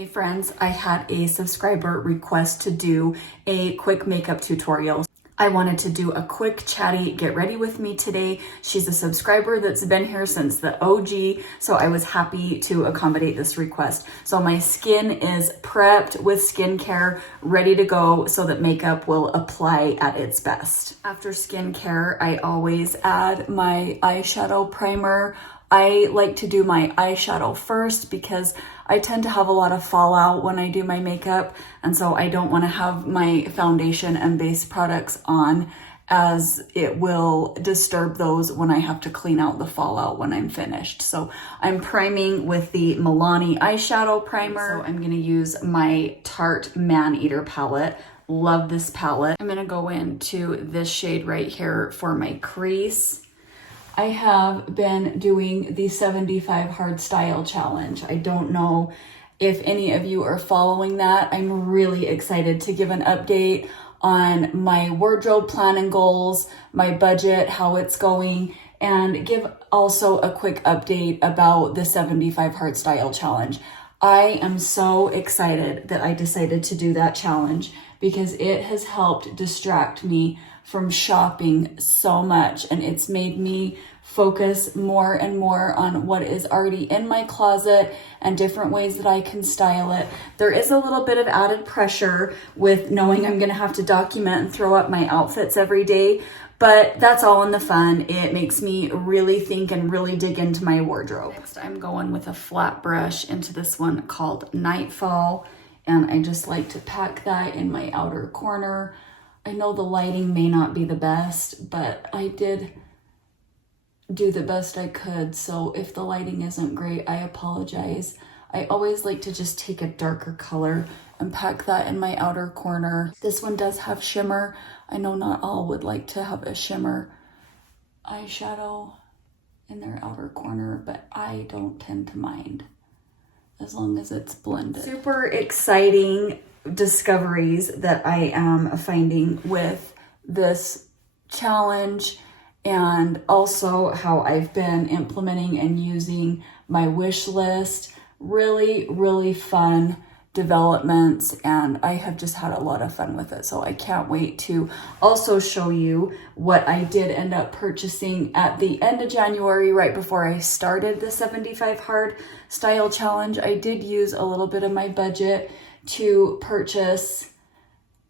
Hey friends, I had a subscriber request to do a quick makeup tutorial. I wanted to do a quick chatty get ready with me today. She's a subscriber that's been here since the OG, so I was happy to accommodate this request. So my skin is prepped with skincare, ready to go so that makeup will apply at its best. After skincare, I always add my eyeshadow primer. I like to do my eyeshadow first because I tend to have a lot of fallout when I do my makeup, and so I don't want to have my foundation and base products on, as it will disturb those when I have to clean out the fallout when I'm finished. So I'm priming with the Milani eyeshadow primer. So I'm going to use my Tarte Man-Eater palette. Love this palette. I'm going to go into this shade right here for my crease. I have been doing the 75 hard style challenge. I don't know if any of you are following that. I'm really excited to give an update on my wardrobe plan and goals, my budget, how it's going, and give also a quick update about the 75 hard style challenge. I am so excited that I decided to do that challenge because it has helped distract me from shopping so much, and it's made me focus more and more on what is already in my closet and different ways that I can style it. There is a little bit of added pressure with knowing I'm gonna have to document and throw up my outfits every day, but that's all in the fun. It makes me really think and really dig into my wardrobe. Next, I'm going with a flat brush into this one called Nightfall, and I just like to pack that in my outer corner. I know the lighting may not be the best, but I did do the best I could, so if the lighting isn't great, I apologize. I always like to just take a darker color and pack that in my outer corner. This one does have shimmer. I know not all would like to have a shimmer eyeshadow in their outer corner, but I don't tend to mind as long as it's blended. Super exciting discoveries that I am finding with this challenge, and also how I've been implementing and using my wish list. Really fun developments, and I have just had a lot of fun with it. So I can't wait to also show you what I did end up purchasing at the end of January, right before I started the 75 hard style challenge. I did use a little bit of my budget to purchase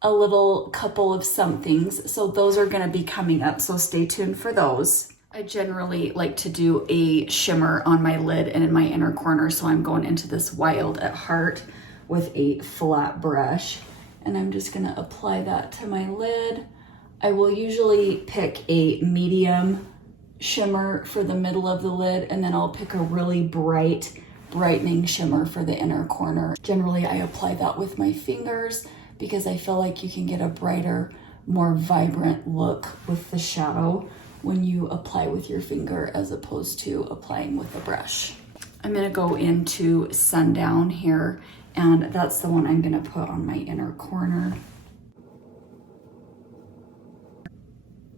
a little couple of somethings, so those are going to be coming up, so stay tuned for those. I generally like to do a shimmer on my lid and in my inner corner, so I'm going into this Wild at Heart with a flat brush, and I'm just going to apply that to my lid. I will usually pick a medium shimmer for the middle of the lid, and then I'll pick a really brightening shimmer for the inner corner. Generally, I apply that with my fingers because I feel like you can get a brighter, more vibrant look with the shadow when you apply with your finger as opposed to applying with a brush. I'm gonna go into Sundown here, and that's the one I'm gonna put on my inner corner.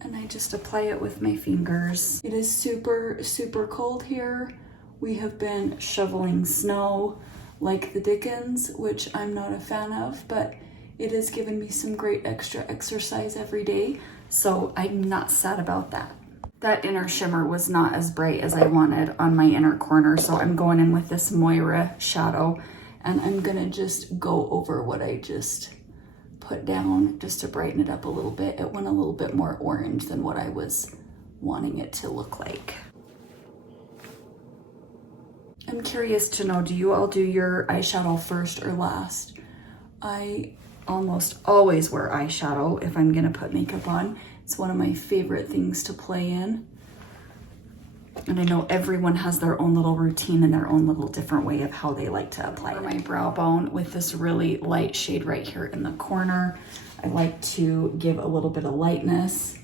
And I just apply it with my fingers. It is super cold here. We have been shoveling snow like the Dickens, which I'm not a fan of, but it has given me some great extra exercise every day, so I'm not sad about that. That inner shimmer was not as bright as I wanted on my inner corner, so I'm going in with this Moira shadow, and I'm gonna just go over what I just put down just to brighten it up a little bit. It went a little bit more orange than what I was wanting it to look like. I'm curious to know, do you all do your eyeshadow first or last? I almost always wear eyeshadow if I'm gonna put makeup on. It's one of my favorite things to play in. And I know everyone has their own little routine and their own little different way of how they like to apply my brow bone with this really light shade right here in the corner. I like to give a little bit of lightness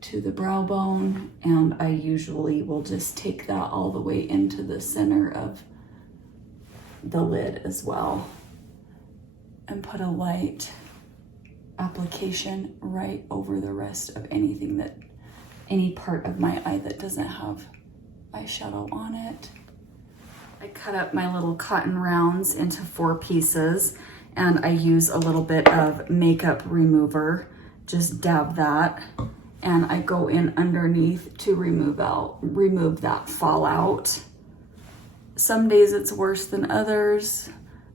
to the brow bone, and I usually will just take that all the way into the center of the lid as well, and put a light application right over the rest of any part of my eye that doesn't have eyeshadow on it. I cut up my little cotton rounds into 4 pieces, and I use a little bit of makeup remover. Just dab that, and I go in underneath to remove that fallout. Some days it's worse than others,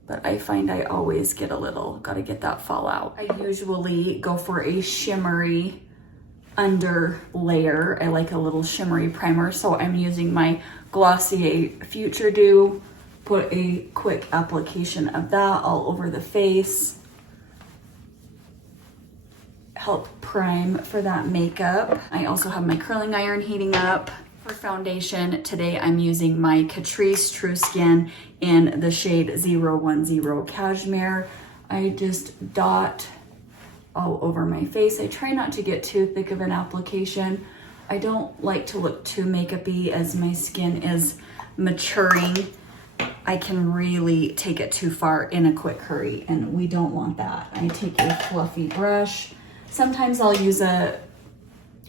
but I find I always get gotta get that fallout. I usually go for a shimmery under layer. I like a little shimmery primer, so I'm using my Glossier Future Dew. Put a quick application of that all over the face. Help prime for that makeup. I also have my curling iron heating up. For foundation, today I'm using my Catrice True Skin in the shade 010 Cashmere. I just dot all over my face. I try not to get too thick of an application. I don't like to look too makeup-y as my skin is maturing. I can really take it too far in a quick hurry, and we don't want that. I take a fluffy brush. Sometimes I'll use a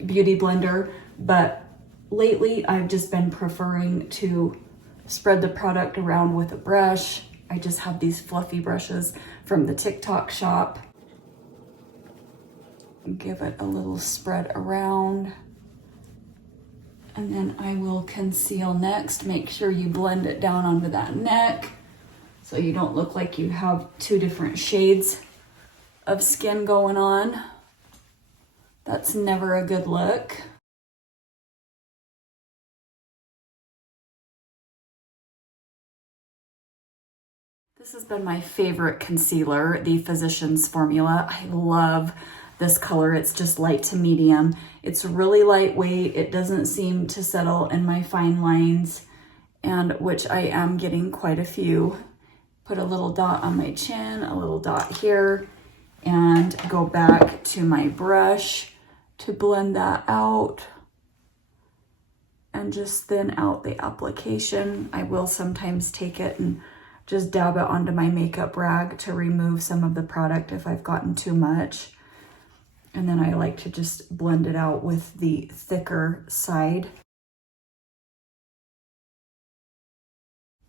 beauty blender, but lately I've just been preferring to spread the product around with a brush. I just have these fluffy brushes from the TikTok shop. Give it a little spread around. And then I will conceal next. Make sure you blend it down onto that neck so you don't look like you have 2 different shades of skin going on. That's never a good look. This has been my favorite concealer, the Physicians Formula. I love this color. It's just light to medium. It's really lightweight. It doesn't seem to settle in my fine lines, and which I am getting quite a few. Put a little dot on my chin, a little dot here, and go back to my brush to blend that out and just thin out the application. I will sometimes take it and just dab it onto my makeup rag to remove some of the product if I've gotten too much. And then I like to just blend it out with the thicker side.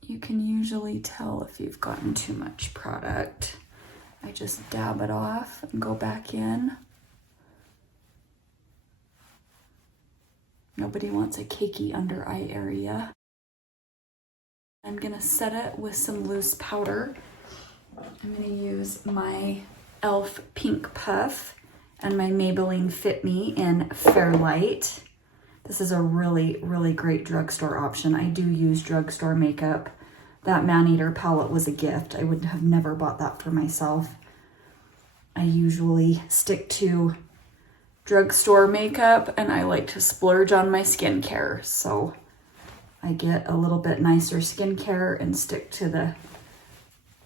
You can usually tell if you've gotten too much product. I just dab it off and go back in. Nobody wants a cakey under eye area. I'm gonna set it with some loose powder. I'm gonna use my e.l.f. Pink Puff and my Maybelline Fit Me in Fairlight. This is a really, really great drugstore option. I do use drugstore makeup. That Man-Eater palette was a gift. I would have never bought that for myself. I usually stick to drugstore makeup, and I like to splurge on my skincare. So I get a little bit nicer skincare and stick to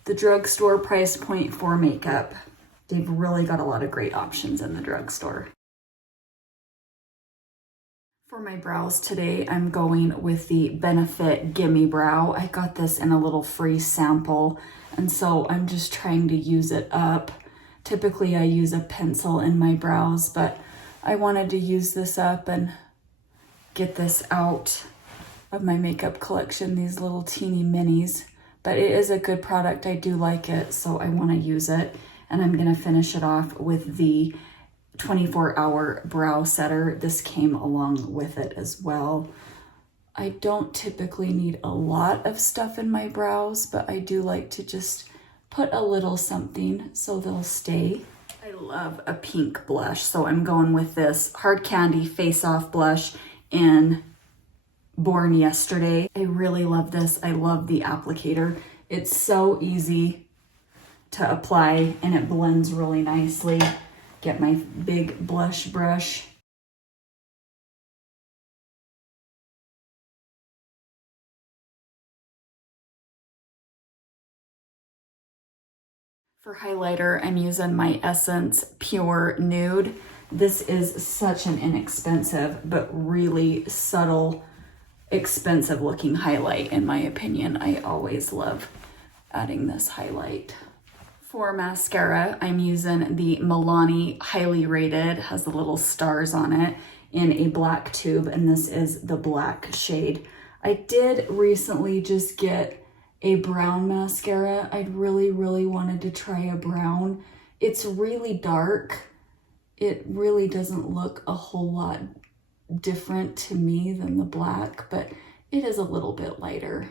the drugstore price point for makeup. They've really got a lot of great options in the drugstore. For my brows today, I'm going with the Benefit Gimme Brow. I got this in a little free sample, and so I'm just trying to use it up. Typically I use a pencil in my brows, but I wanted to use this up and get this out of my makeup collection, these little teeny minis. But it is a good product. I do like it, so I want to use it. And I'm going to finish it off with the 24-hour brow setter. This came along with it as well. I don't typically need a lot of stuff in my brows, but I do like to just put a little something so they'll stay. I love a pink blush, so I'm going with this Hard Candy Face Off blush in Born Yesterday. I really love this. I love the applicator. It's so easy to apply and it blends really nicely. Get my big blush brush. For highlighter, I'm using my Essence Pure Nude. This is such an inexpensive but really subtle, expensive looking highlight in my opinion. I always love adding this highlight. For mascara, I'm using the Milani Highly Rated, has the little stars on it, in a black tube, and this is the black shade. I did recently just get a brown mascara. I really wanted to try a brown. It's really dark. It really doesn't look a whole lot different to me than the black, but it is a little bit lighter.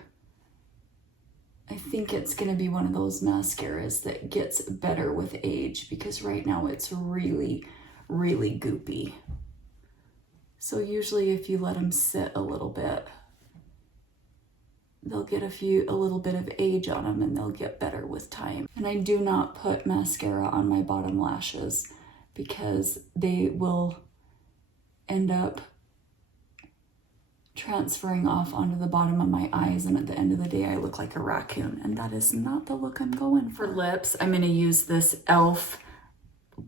I think it's going to be one of those mascaras that gets better with age, because right now it's really goopy. So usually if you let them sit a little bit, they'll get a little bit of age on them, and they'll get better with time. And I do not put mascara on my bottom lashes because they will end up transferring off onto the bottom of my eyes, and at the end of the day I look like a raccoon, and that is not the look I'm going for. For lips, I'm going to use this e.l.f.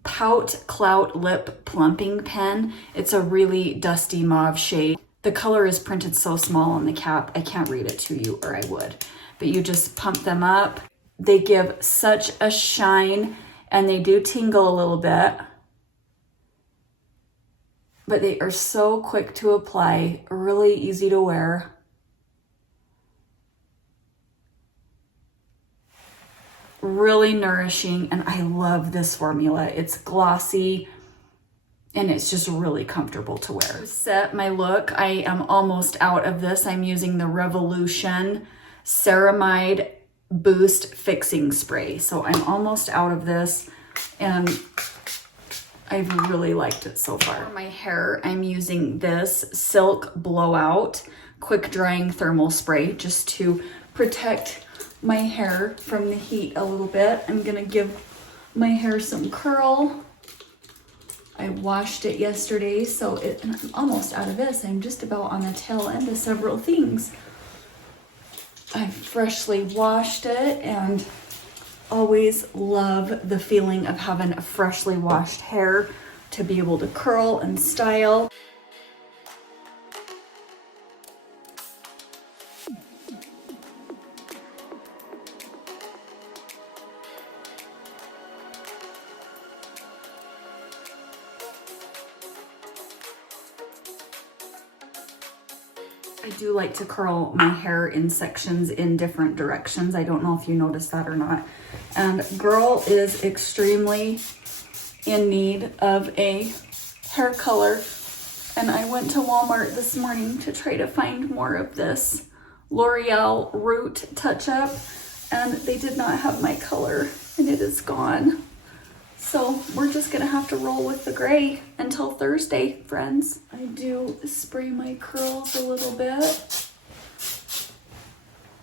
Pout Clout Lip Plumping Pen. It's a really dusty mauve shade. The color is printed so small on the cap, I can't read it to you, or I would. But you just pump them up. They give such a shine, and they do tingle a little bit. But they are so quick to apply, really easy to wear. Really nourishing, and I love this formula. It's glossy, and it's just really comfortable to wear. To set my look, I am almost out of this. I'm using the Revolution Ceramide Boost Fixing Spray. So I'm almost out of this, and I've really liked it so far. For my hair, I'm using this Silk Blowout Quick Drying Thermal Spray just to protect my hair from the heat a little bit. I'm gonna give my hair some curl. I washed it yesterday, so and I'm almost out of this. I'm just about on the tail end of several things. I freshly washed it, and always love the feeling of having a freshly washed hair to be able to curl and style. I do like to curl my hair in sections in different directions. I don't know if you noticed that or not. And girl is extremely in need of a hair color. And I went to Walmart this morning to try to find more of this L'Oreal Root Touch-Up, and they did not have my color, and it is gone. So we're just gonna have to roll with the gray until Thursday, friends. I do spray my curls a little bit,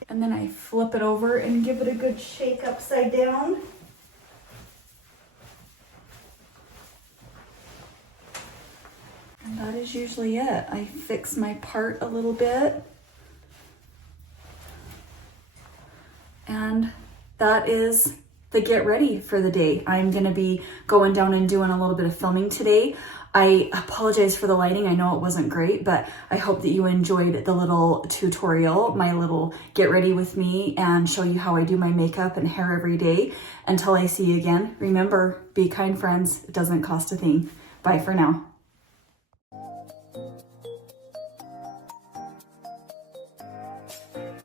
and then I flip it over and give it a good shake upside down. And that is usually it. I fix my part a little bit, and that is the get ready for the day. I'm gonna be going down and doing a little bit of filming today. I apologize for the lighting. I know it wasn't great, but I hope that you enjoyed the little tutorial, my little get ready with me, and show you how I do my makeup and hair every day. Until I see you again, remember, be kind, friends. It doesn't cost a thing. Bye for now.